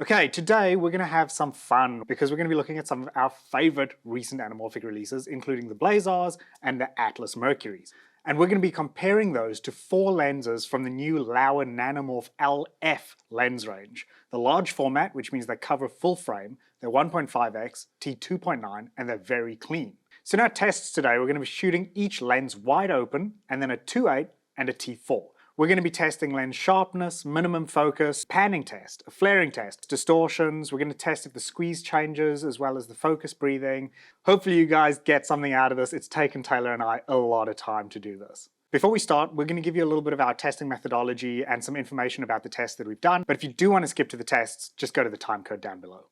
Okay, today we're going to have some fun because we're going to be looking at some of our favorite recent anamorphic releases, including the Blazars and the Atlas Mercuries. And we're going to be comparing those to 4 lenses from the new Laowa Nanomorph LF lens range. The large format, which means they cover full frame, they're 1.5x, t2.9, and they're very clean. So in our tests today, we're going to be shooting each lens wide open, and then a 2.8 and a t4. We're going to be testing lens sharpness, minimum focus, panning test, a flaring test, distortions. We're going to test if the squeeze changes as well as the focus breathing. Hopefully you guys get something out of this. It's taken Taylor and I a lot of time to do this. Before we start, we're going to give you a little bit of our testing methodology and some information about the tests that we've done. But if you do want to skip to the tests, just go to the timecode down below.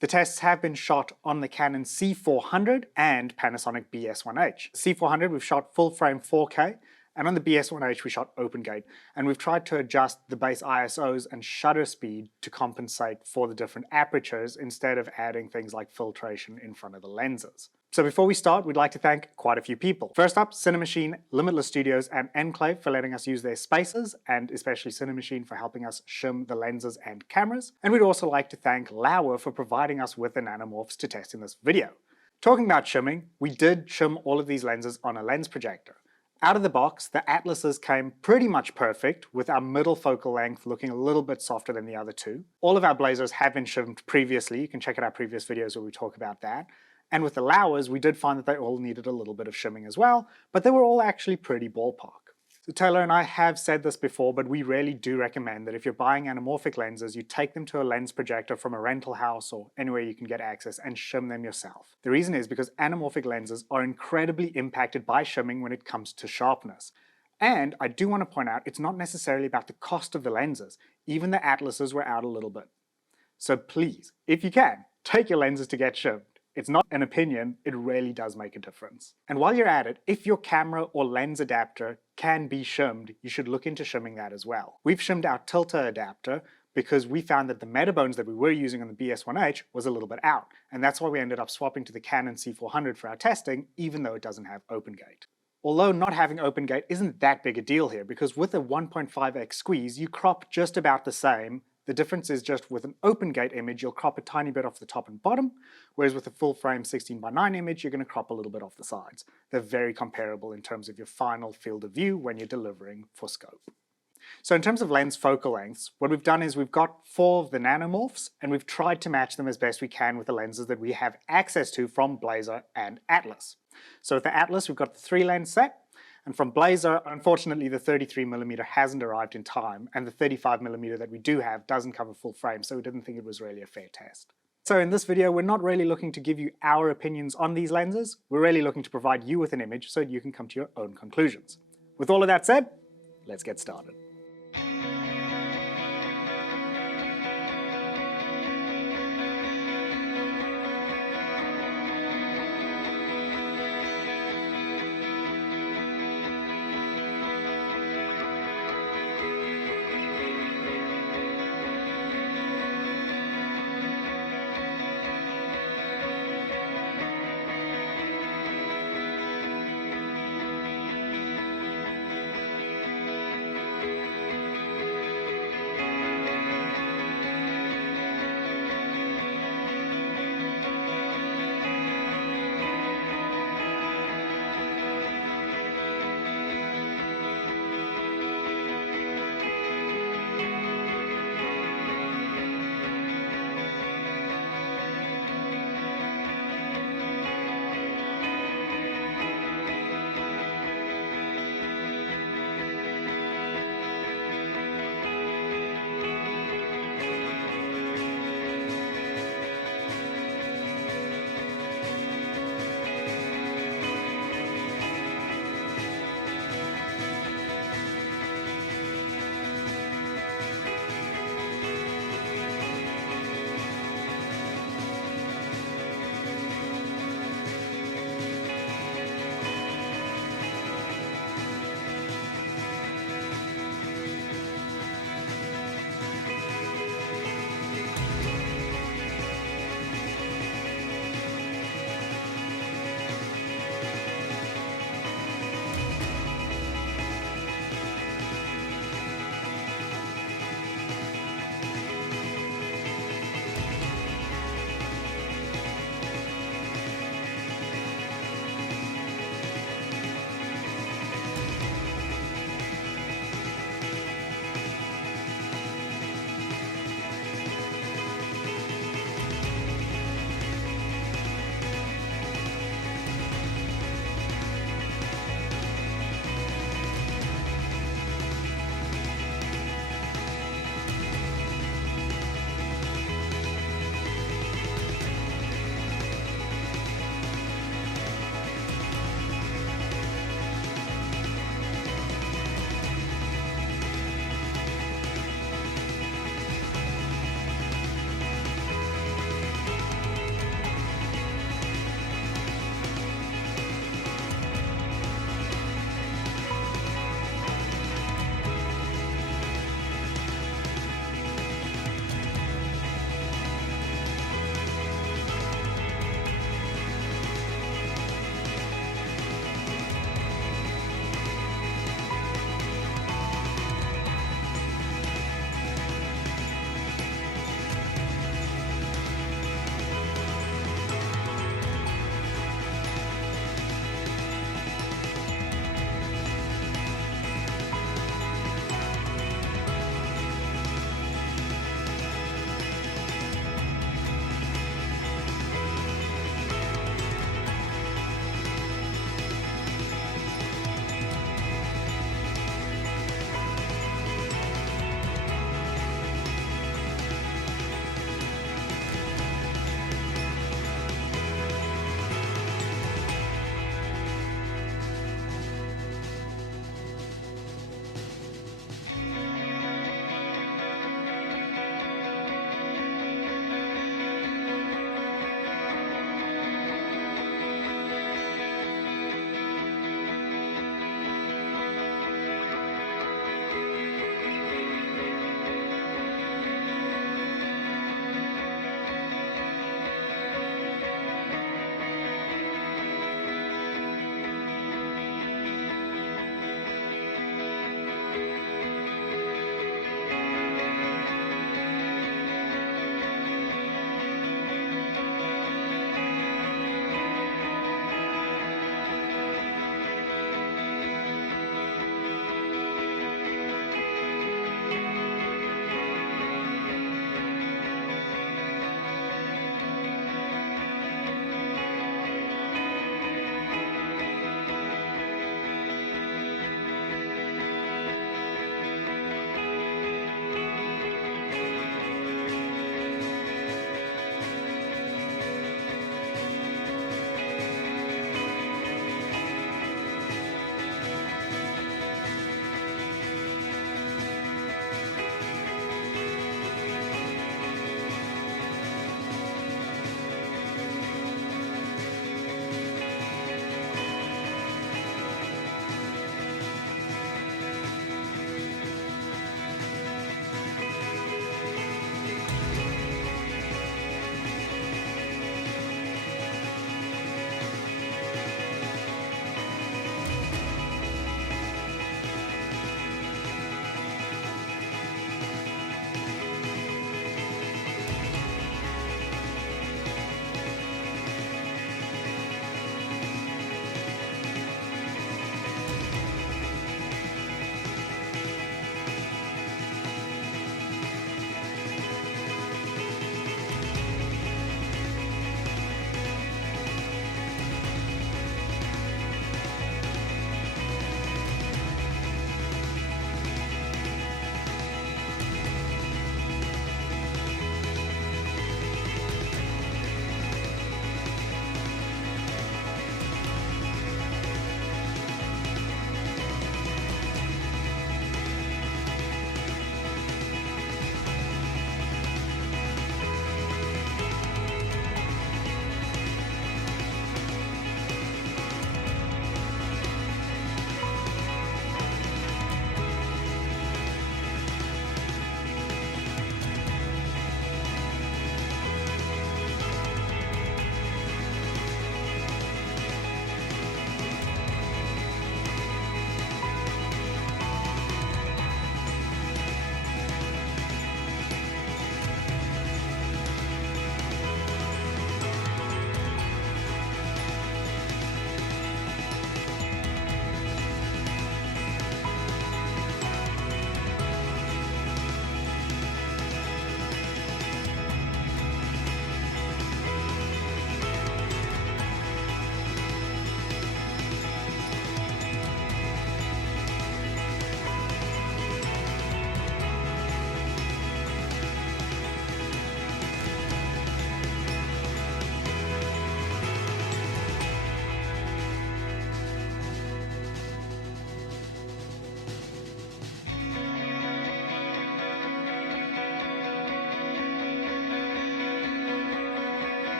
The tests have been shot on the Canon C400 and Panasonic BS1H. C400 we've shot full frame 4K, and on the BS1H we shot open gate, and we've tried to adjust the base ISOs and shutter speed to compensate for the different apertures instead of adding things like filtration in front of the lenses. So before we start, we'd like to thank quite a few people. First up, Cinemachine, Limitless Studios, and Enclave for letting us use their spaces, and especially Cinemachine for helping us shim the lenses and cameras. And we'd also like to thank Laowa for providing us with the nanomorphs to test in this video. Talking about shimming, we did shim all of these lenses on a lens projector. Out of the box, the Atlases came pretty much perfect, with our middle focal length looking a little bit softer than the other two. All of our Blazars have been shimmed previously. You can check out our previous videos where we talk about that. And with the Laowas, we did find that they all needed a little bit of shimming as well, but they were all actually pretty ballpark. So Taylor and I have said this before, but we really do recommend that if you're buying anamorphic lenses, you take them to a lens projector from a rental house or anywhere you can get access and shim them yourself. The reason is because anamorphic lenses are incredibly impacted by shimming when it comes to sharpness. And I do want to point out, it's not necessarily about the cost of the lenses. Even the Atlases were out a little bit. So please, if you can, take your lenses to get shimmed. It's not an opinion, it really does make a difference. And while you're at it, if your camera or lens adapter can be shimmed, you should look into shimming that as well. We've shimmed our tilter adapter because we found that the Metabones that we were using on the BS1H was a little bit out, and that's why we ended up swapping to the Canon C400 for our testing, even though it doesn't have open gate. Although not having open gate isn't that big a deal here, because with a 1.5x squeeze, you crop just about the same. The difference is just with an open gate image, you'll crop a tiny bit off the top and bottom, whereas with a full frame 16:9 image, you're going to crop a little bit off the sides. They're very comparable in terms of your final field of view when you're delivering for scope. So in terms of lens focal lengths, what we've done is we've got 4 of the nanomorphs, and we've tried to match them as best we can with the lenses that we have access to from Blazar and Atlas. So with the Atlas, we've got the 3 lens set, and from Blazar, unfortunately the 33mm hasn't arrived in time, and the 35mm that we do have doesn't cover full frame, so we didn't think it was really a fair test. So in this video, we're not really looking to give you our opinions on these lenses, we're really looking to provide you with an image so you can come to your own conclusions. With all of that said, let's get started.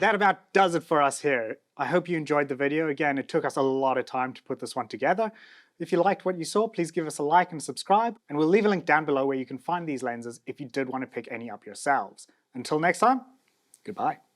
that about does it for us here. I hope you enjoyed the video. Again, it took us a lot of time to put this one together. If you liked what you saw, please give us a like and subscribe, and we'll leave a link down below where you can find these lenses if you did want to pick any up yourselves. Until next time, goodbye.